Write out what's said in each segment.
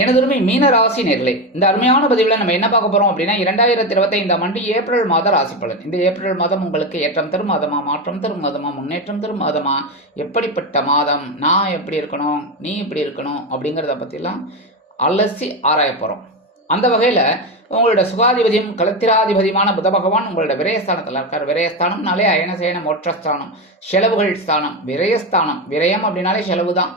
எனதுரிமை மீன ராசி நேர்களே இந்த அருமையான பதிவில் நம்ம என்ன பார்க்க போறோம் அப்படின்னா இரண்டாயிரத்தி இருபத்தைந்தாம் ஆண்டு ஏப்ரல் மாத ராசி பலன். இந்த ஏப்ரல் மாதம் உங்களுக்கு ஏற்றம் தரும் மாதமா மாற்றம் தரும் மாதமா முன்னேற்றம் தரும் மாதமா? எப்படிப்பட்ட மாதம்? நான் எப்படி இருக்கணும்? நீ எப்படி இருக்கணும்? அப்படிங்கிறத பற்றிலாம் அலசி ஆராய போகிறோம் அந்த வகையில் உங்களோட சுகாதிபதியும் கலத்திராதிபதியுமான புத பகவான் உங்களோட விரயஸ்தானத்தில் இருக்கார். விரயஸ்தானம்னாலே அயனசேன மோற்றஸ்தானம் செலவுகள் ஸ்தானம் விரயஸ்தானம். விரயம் அப்படின்னாலே செலவு தான்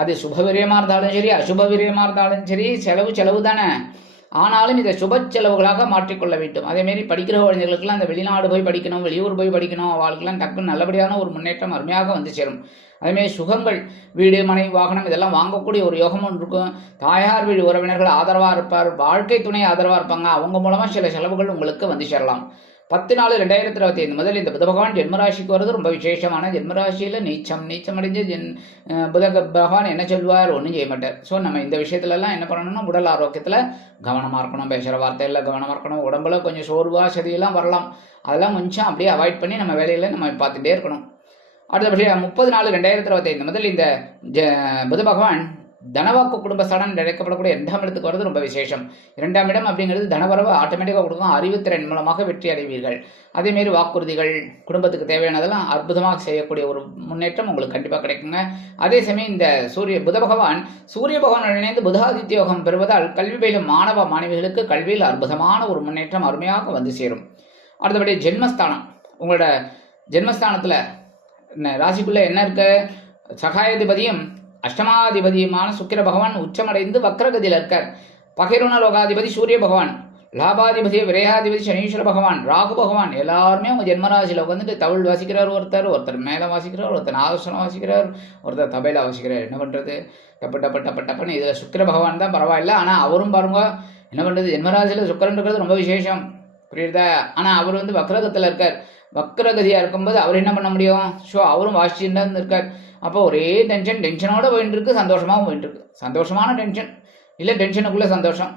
அது சுப விரயமாக இருந்தாலும் சரி அசுப விரயமாக இருந்தாலும் சரி செலவு செலவு தானே ஆனாலும் இதை சுப செலவுகளாக மாற்றிக்கொள்ள வேண்டும். அதேமாரி படிக்கிற குழந்தைகளுக்கெல்லாம் அந்த வெளிநாடு போய் படிக்கணும் வெளியூர் போய் படிக்கணும் அவளுக்கெல்லாம் டக்குன்னு நல்லபடியான ஒரு முன்னேற்றம் அருமையாக வந்து சேரும். அதேமாரி சுகங்கள் வீடு மனை வாகனம் இதெல்லாம் வாங்கக்கூடிய ஒரு யோகம் ஒன்று இருக்கும். தாயார் வீடு உறவினர்கள் ஆதரவாக இருப்பார் வாழ்க்கை துணை ஆதரவாக இருப்பாங்க. அவங்க மூலமாக சில செலவுகள் உங்களுக்கு வந்து சேரலாம். பத்து நாலு ரெண்டாயிரத்தி இருபத்தி ஐந்து முதல் இந்த புத பகவான் ஜென்மராசிக்கு வருது ரொம்ப விசேஷமான ஜென்மராசியில் நீச்சம் நீச்சம் அடைஞ்சு ஜென் புத பகவான் என்ன சொல்வார்? ஒன்றும் செய்ய மாட்டார். ஸோ நம்ம இந்த விஷயத்துலலாம் என்ன பண்ணணும்னா உடல் ஆரோக்கியத்தில் கவனமாக இருக்கணும் பேசுகிற வார்த்தையில் கவனமாக இருக்கணும் உடம்புல கொஞ்சம் சோர்வாக சதியெல்லாம் வரலாம். அதெல்லாம் கொஞ்சம் அப்படியே அவாய்ட் பண்ணி நம்ம வேலையில் நம்ம பார்த்துட்டே இருக்கணும். அடுத்தபடியாக முப்பது நாலு ரெண்டாயிரத்தி இருபத்தைந்து முதல் இந்த ஜ புத பகவான் தனவாக்கு குடும்ப சடன் அழைக்கப்படக்கூடிய இரண்டாம் இடத்துக்கு வருது ரொம்ப விசேஷம். இரண்டாம் இடம் அப்படிங்கிறது தனவரவு ஆட்டோமேட்டிக்காக கொடுக்கும். அறிவுத்திறன் மூலமாக வெற்றி அடைவீர்கள். அதேமாரி வாக்குறுதிகள் குடும்பத்துக்கு தேவையானதெல்லாம் அற்புதமாக செய்யக்கூடிய ஒரு முன்னேற்றம் உங்களுக்கு கண்டிப்பாக கிடைக்குங்க. அதே சமயம் இந்த சூரிய புத பகவான் சூரிய பகவான் இணைந்து புதாதித்ய யோகம் பெறுவதால் கல்வி பயிலும் மாணவ மாணவிகளுக்கு கல்வியில் அற்புதமான ஒரு முன்னேற்றம் அருமையாக வந்து சேரும். அடுத்தபடி ஜென்மஸ்தானம். உங்களோட ஜென்மஸ்தானத்தில் என்ன ராசிக்குள்ளே என்ன இருக்கு? சகாயாதிபதியும் அஷ்டமாதிபதியுமான சுக்கிர பகவான் உச்சமடைந்து வக்ரகதியில் இருக்கார். பகிருண லோகாதிபதி சூரிய பகவான் லாபாதிபதி விரயாதிபதி சனீஸ்வர பகவான் ராகு பகவான் எல்லாருமே அவங்க ஜென்மராசியில் உட்காந்துட்டு தமிழ் வாசிக்கிறார் ஒருத்தர் ஒருத்தர் மேலே வாசிக்கிறார் ஒருத்தர் நாதஸ்வரம் வாசிக்கிறார் ஒருத்தர் தபையில் வாசிக்கிறார். என்ன பண்ணுறது டப்பு டப்பு டப்பு டப்புன்னு இதில் சுக்கிர பகவான் தான் பரவாயில்ல. ஆனால் அவரும் பாருங்க என்ன பண்ணுறது ஜென்மராசியில் சுக்கரன்றது ரொம்ப விசேஷம். புரியுதா? ஆனால் அவர் வந்து வக்ரகத்தில் இருக்கார். வக்ரகதியாக இருக்கும்போது அவர் என்ன பண்ண முடியும்? ஸோ அவரும் வாசிச்சுட்டு தான் இருக்கார் அப்போ ஒரே டென்ஷன் டென்ஷனோடு போயிட்டு இருக்கு சந்தோஷமாகவும் போயிட்டு இருக்கு சந்தோஷமான டென்ஷன் இல்லை டென்ஷனுக்குள்ளே சந்தோஷம்.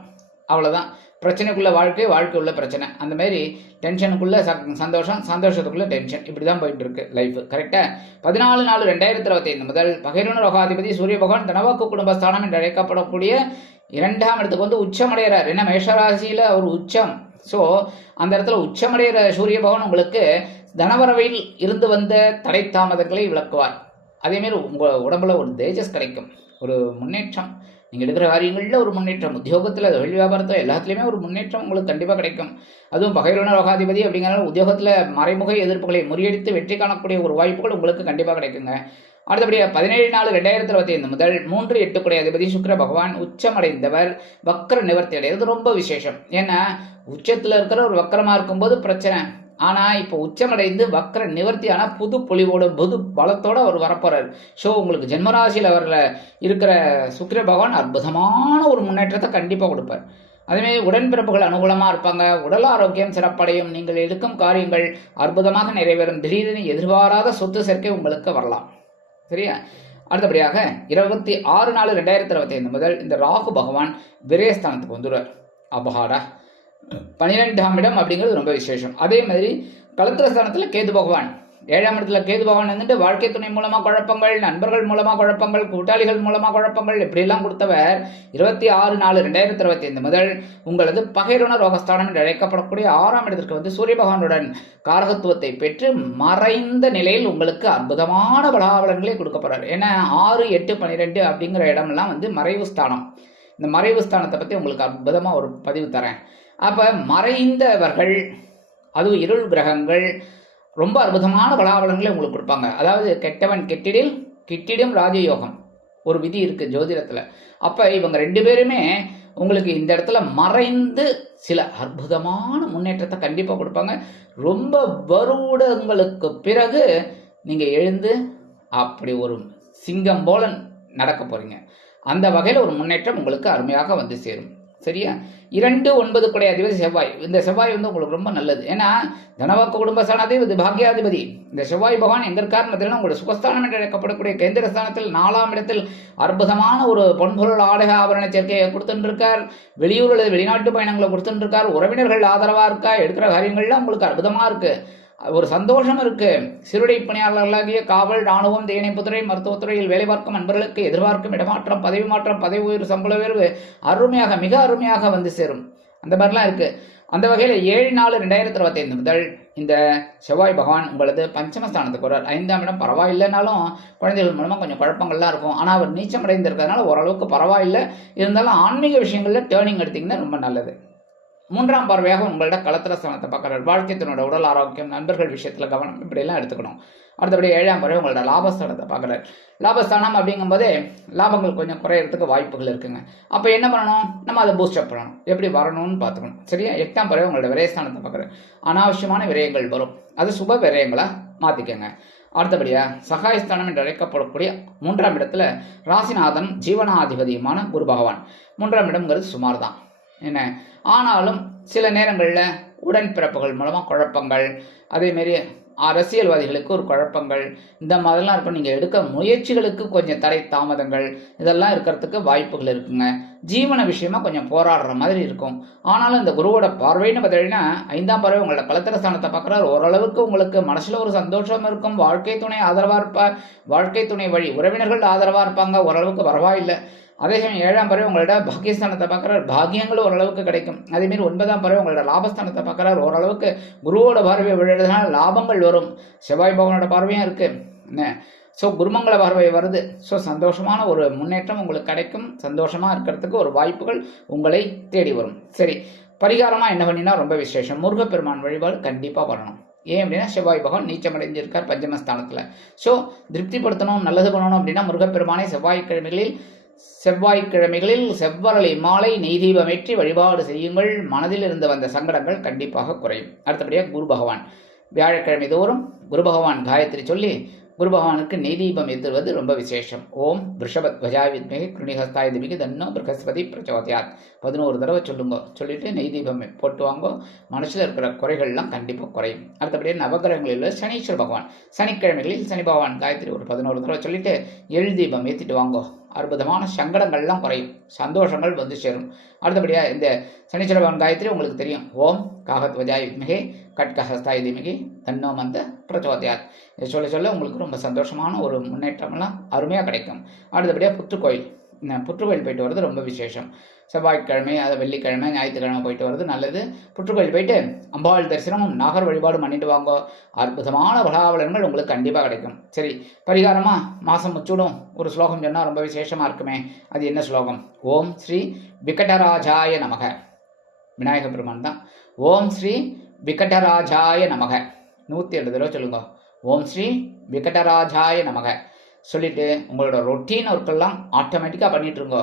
அவ்வளோதான் பிரச்சனைக்குள்ளே வாழ்க்கை வாழ்க்கை உள்ள பிரச்சனை. அந்த மாதிரி டென்ஷனுக்குள்ள ச- சந்தோஷம் சந்தோஷத்துக்குள்ளே டென்ஷன் இப்படி தான் போயிட்டு இருக்கு லைஃப் கரெக்டாக பதினாலு நாலு ரெண்டாயிரத்தி இருபத்தைந்து முதல் பகிர்வன ரோகாதிபதி சூரிய பகவான் தனவாக்கு குடும்பஸ்தானம் என்று அழைக்கப்படக்கூடிய இரண்டாம் இடத்துக்கு வந்து உச்சமடைகிறார். என்ன மேஷராசியில் ஒரு உச்சம். ஸோ அந்த இடத்துல உச்சமடைகிற சூரிய பகவான் உங்களுக்கு தனவரவையில் இருந்து வந்த தடை தாமதங்களை விளக்குவார். அதேமாரி உங்கள் உடம்புல ஒரு தேஜஸ் கிடைக்கும். ஒரு முன்னேற்றம். நீங்கள் எடுக்கிற காரியங்களில் ஒரு முன்னேற்றம். உத்தியோகத்தில் தொழில் வியாபாரத்தில் எல்லாத்துலேயுமே ஒரு முன்னேற்றம் உங்களுக்கு கண்டிப்பாக கிடைக்கும். அதுவும் பகையுள்ள ரோகாதிபதி அப்படிங்கிறனால உத்தியோகத்தில் மறைமுக எதிர்ப்புகளை முறியடித்து வெற்றி காணக்கூடிய ஒரு வாய்ப்புகள் உங்களுக்கு கண்டிப்பாக கிடைக்குங்க. அடுத்தபடியாக பதினேழு நாலு ரெண்டாயிரத்தி இருபத்தி ஐந்து முதல் மூன்று எட்டுக்குடைய அதிபதி சுக்கிர பகவான் உச்சமடைந்தவர் வக்கர நிவர்த்தி அடைகிறது ரொம்ப விசேஷம். ஏன்னா உச்சத்தில் இருக்கிற ஒரு வக்கரமாக இருக்கும்போது பிரச்சனை. ஆனால் இப்போ உச்சமடைந்து வக்கர நிவர்த்தியான புது பொலிவோட புது பலத்தோட அவர் வரப்போறார். ஸோ உங்களுக்கு ஜென்மராசியில் அவரில் இருக்கிற சுக்கிர பகவான் அற்புதமான ஒரு முன்னேற்றத்தை கண்டிப்பாக கொடுப்பார். அதேமாதிரி உடன்பிறப்புகள் அனுகூலமாக இருப்பாங்க. உடல் ஆரோக்கியம் சிறப்படையும். நீங்கள் எடுக்கும் காரியங்கள் அற்புதமாக நிறைவேறும். திடீரென எதிர்பாராத சொத்து சேர்க்கை உங்களுக்கு வரலாம். சரியா? அடுத்தபடியாக இருபத்தி ஆறு நாலு ரெண்டாயிரத்தி இருபத்தி ஐந்து முதல் இந்த ராகு பகவான் விரயஸ்தானத்துக்கு வந்துடுவார். அபஹாடா. பன்னிரெண்டாம் இடம் அப்படிங்கிறது ரொம்ப விசேஷம். அதே மாதிரி கலத்திரஸ்தானத்தில் கேது பகவான். ஏழாம் இடத்துல கேது பகவான் வந்துட்டு வாழ்க்கை துணை மூலமாக குழப்பங்கள் நண்பர்கள் மூலமாக குழப்பங்கள் கூட்டாளிகள் மூலமாக குழப்பங்கள் இப்படியெல்லாம் கொடுத்தவர் இருபத்தி ஆறு நாலு ரெண்டாயிரத்தி இருபத்தி ஐந்து முதல் உங்களது பகைருண ரோகஸ்தானம் என்று அழைக்கப்படக்கூடிய ஆறாம் இடத்திற்கு வந்து சூரிய பகவானுடன் காரகத்துவத்தை பெற்று மறைந்த நிலையில் உங்களுக்கு அற்புதமான பலாபலன்களை கொடுக்க போறார். ஏன்னா ஆறு எட்டு பன்னிரெண்டு அப்படிங்கிற இடம்லாம் வந்து மறைவு ஸ்தானம். இந்த மறைவு ஸ்தானத்தை பற்றி உங்களுக்கு அற்புதமாக ஒரு பதிவு தரேன். அப்போ மறைந்தவர்கள் அதுவும் இருள் கிரகங்கள் ரொம்ப அற்புதமான பலாபலங்களை உங்களுக்கு கொடுப்பாங்க. அதாவது கெட்டவன் கெட்டிடில் கிட்டிடும் ராஜயோகம். ஒரு விதி இருக்குது ஜோதிடத்தில். அப்போ இவங்க ரெண்டு பேருமே உங்களுக்கு இந்த இடத்துல மறைந்து சில அற்புதமான முன்னேற்றத்தை கண்டிப்பாக கொடுப்பாங்க. ரொம்ப வருடங்களுக்கு பிறகு நீங்கள் எழுந்து அப்படி ஒரு சிங்கம் போல நடக்க போகிறீங்க அந்த வகையில் ஒரு முன்னேற்றம் உங்களுக்கு அருமையாக வந்து சேரும். சரியா? இரண்டு ஒன்பது குடை அதிபதி செவ்வாய். இந்த செவ்வாய் வந்து உங்களுக்கு ரொம்ப நல்லது. ஏன்னா தனவாக்கு குடும்ப இது பாக்யாதிபதி. இந்த செவ்வாய் பகவான் எங்க இருக்காருன்னு பார்த்தீங்கன்னா உங்களுடைய சுகஸ்தானம் என்று அழைக்கப்படக்கூடிய கேந்திர ஸ்தானத்தில் நாலாம் இடத்தில் அற்புதமான ஒரு பொன்பொருள் ஆடக ஆபரண சேர்க்கையை கொடுத்துருக்கார் வெளியூர் அல்லது வெளிநாட்டு பயணங்களை கொடுத்துருக்கார் உறவினர்கள் ஆதரவாக இருக்கா? எடுக்கிற காரியங்கள்லாம் உங்களுக்கு அற்புதமாக இருக்குது ஒரு சந்தோஷம் இருக்கு. சிறுடை பணியாளர்களாகிய காவல் ராணுவம் தேனிப்புத்துறை மருத்துவத்துறையில் வேலை பார்க்கும் நண்பர்களுக்கு எதிர்பார்க்கும் இடமாற்றம் பதவி மாற்றம் பதவி உயர்வு சம்பள உயர்வு அருமையாக மிக அருமையாக வந்து சேரும். அந்த மாதிரிலாம் இருக்கு. அந்த வகையில் ஏழு நாலு ரெண்டாயிரத்தி இருபத்தைந்து முதல் இந்த செவ்வாய் பகவான் உங்களது பஞ்சமஸ்தானத்துக்கு வர்றார். ஐந்தாம் இடம் பரவாயில்லைனாலும் குழந்தைகள் மூலமாக கொஞ்சம் குழப்பங்கள்லாம் இருக்கும். ஆனால் அவர் நீச்சம் அடைந்திருக்கிறதுனால ஓரளவுக்கு பரவாயில்லை. இருந்தாலும் ஆன்மீக விஷயங்களில் டேர்னிங் எடுத்திங்கன்னா ரொம்ப நல்லது. மூன்றாம் பார்வையாக உங்களோட களத்திர ஸ்தானத்தை பார்க்குறாரு. வாழ்க்கைத்தினோட உடல் ஆரோக்கியம் நண்பர்கள் விஷயத்தில் கவனம் இப்படியெல்லாம் எடுத்துக்கணும். அடுத்தபடி ஏழாம் பார்வை உங்களோட லாபஸ்தானத்தை பார்க்குறாரு. லாபஸ்தானம் அப்படிங்கும்போதே லாபங்கள் கொஞ்சம் குறையறதுக்கு வாய்ப்புகள் இருக்குங்க. அப்போ என்ன பண்ணணும்? நம்ம அதை பூஸ்டப் பண்ணணும். எப்படி வரணும்னு பார்த்துக்கணும். சரியா? எட்டாம் பறவை உங்களோட விரயஸ்தானத்தை பார்க்குறாரு. அனாவசியமான விரயங்கள் வரும். அது சுப விரயங்களாக மாற்றிக்கங்க அடுத்தபடியா சகாயஸ்தானம் என்று அழைக்கப்படக்கூடிய மூன்றாம் இடத்துல ராசிநாதன் ஜீவனாதிபதியுமான குரு பகவான். மூன்றாம் இடம்ங்கிறது சுமார் தான் என்ன? ஆனாலும் சில நேரங்களில் உடன்பிறப்புகள் மூலமாக குழப்பங்கள் அதேமாரி அரசியல்வாதிகளுக்கு ஒரு குழப்பங்கள் இந்த மாதிரிலாம் இருக்கும். நீங்கள் எடுக்க முயற்சிகளுக்கு கொஞ்சம் தடை தாமதங்கள் இதெல்லாம் இருக்கிறதுக்கு வாய்ப்புகள் இருக்குங்க. ஜீவன விஷயமா கொஞ்சம் போராடுற மாதிரி இருக்கும். ஆனாலும் இந்த குருவோட பார்வைன்னு பார்த்தீங்கன்னா ஐந்தாம் பார்வை உங்களோட பலத்திர ஸ்தானத்தை பார்க்குறாரு. ஓரளவுக்கு உங்களுக்கு மனசில் ஒரு சந்தோஷம் இருக்கும். வாழ்க்கை துணை ஆதரவாக இருப்பார். வாழ்க்கை துணை வழி உறவினர்கள் ஆதரவாக இருப்பாங்க. ஓரளவுக்கு பரவாயில்லை. அதே சமயம் ஏழாம் பறவை உங்களோட பாக்கியஸ்தானத்தை பார்க்குறாரு. பாக்கியங்களும் ஓரளவுக்கு கிடைக்கும். அதேமாரி ஒன்பதாம் பறவை உங்களோட லாபஸ்தானத்தை பார்க்குறாரு. ஓரளவுக்கு குருவோட பார்வை விழுறதுனால லாபங்கள் வரும். செவ்வாய் பகவானோட பார்வையும் இருக்குது என்ன? ஸோ குருமங்கள பார்வை வருது. ஸோ சந்தோஷமான ஒரு முன்னேற்றம் உங்களுக்கு கிடைக்கும். சந்தோஷமாக இருக்கிறதுக்கு ஒரு வாய்ப்புகள் உங்களை தேடி வரும். சரி பரிகாரமாக என்ன பண்ணினா ரொம்ப விசேஷம். முருகப்பெருமான் வழிபாடு கண்டிப்பாக பண்ணணும். ஏன் அப்படின்னா செவ்வாய் பகவான் நீச்சமடைஞ்சிருக்கார் பஞ்சமஸ்தானத்தில். ஸோ திருப்திப்படுத்தணும் நல்லது பண்ணணும் அப்படின்னா முருகப்பெருமானை செவ்வாய்க்கிழமைகளில் செவ்வாய்க்கிழமைகளில் செவ்வரளை மாலை நெய் தீபமேற்றி வழிபாடு செய்யுங்கள். மனதில் இருந்து வந்த சங்கடங்கள் கண்டிப்பாக குறையும். அடுத்தபடியாக குரு பகவான். வியாழக்கிழமை தோறும் குரு பகவான் காயத்ரி சொல்லி குரு பகவானுக்கு நெய் தீபம் ஏற்றுவது ரொம்ப விசேஷம். ஓம் ரிஷபத் வஜாய் வித்மிகி திமிகி தன்னோ பிரகஸ்பதி பிரச்சோதயாத். பதினோரு தடவை சொல்லுங்க. சொல்லிட்டு நெய் தீபம் போட்டு வாங்கோ மனசில் இருக்கிற குறைகள்லாம் கண்டிப்பாக குறையும். அடுத்தபடியாக நவகிரகங்களில் உள்ள சனீஸ்வர பகவான். சனிக்கிழமைகளில் சனி பகவான் காயத்ரி ஒரு பதினோரு தடவை சொல்லிட்டு எள் தீபம் ஏற்றிட்டு வாங்கோ அற்புதமான சங்கடங்கள்லாம் குறையும். சந்தோஷங்கள் வந்து சேரும். அடுத்தபடியாக இந்த சனீஸ்வர பகவான் காயத்ரி உங்களுக்கு தெரியும். ஓம் காகத் வஜாய் கட்கஹஸ்தா திமிகி தன்னோ மந்த பிரச்சோதயாத். இதை சொல்ல சொல்ல உங்களுக்கு ரொம்ப சந்தோஷமான ஒரு முன்னேற்றமெல்லாம் அருமையாக கிடைக்கும். அடுத்தபடியாக புத்துக்கோயில். புற்றுக்கோயில் போயிட்டு வர்றது ரொம்ப விசேஷம். செவ்வாய்க்கிழமை அதை வெள்ளிக்கிழமை ஞாயிற்றுக்கிழமை போயிட்டு வர்றது நல்லது. புற்றுக்கோயில் போயிட்டு அம்பாள் தரிசனமும் நாகர் வழிபாடு பண்ணிட்டு வாங்க. அற்புதமான பலாபலன்கள் உங்களுக்கு கண்டிப்பாக கிடைக்கும். சரி பரிகாரமாக மாதம் முச்சூடும் ஒரு ஸ்லோகம் சொன்னால் ரொம்ப விசேஷமாக இருக்குமே. அது என்ன ஸ்லோகம்? ஓம் ஸ்ரீ விகடராஜாய நமக. விநாயக பெருமான் தான். ஓம் ஸ்ரீ விகடராஜாய நமக. நூற்றி எழுபது தடவை சொல்லுங்க. ஓம் ஸ்ரீ விகடராஜாய நமக. சொல்லிட்டு உங்களோட ரொட்டீன் ஒர்க்கெல்லாம் ஆட்டோமேட்டிக்காக பண்ணிட்டு இருங்கோ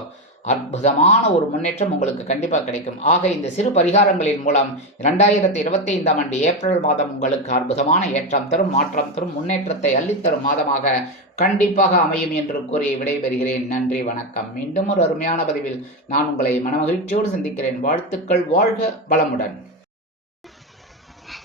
அற்புதமான ஒரு முன்னேற்றம் உங்களுக்கு கண்டிப்பாக கிடைக்கும். ஆக இந்த சிறு பரிகாரங்களின் மூலம் இரண்டாயிரத்தி இருபத்தி ஐந்தாம் ஆண்டு ஏப்ரல் மாதம் உங்களுக்கு அற்புதமான ஏற்றம் தரும் மாற்றம் தரும் முன்னேற்றத்தை அள்ளித்தரும் மாதமாக கண்டிப்பாக அமையும் என்று கூறி விடைபெறுகிறேன். நன்றி வணக்கம். மீண்டும் ஒரு அருமையான பதிவில் நான் உங்களை மனமகிழ்ச்சியோடு சந்திக்கிறேன். வாழ்த்துக்கள் வாழ்க வளமுடன்.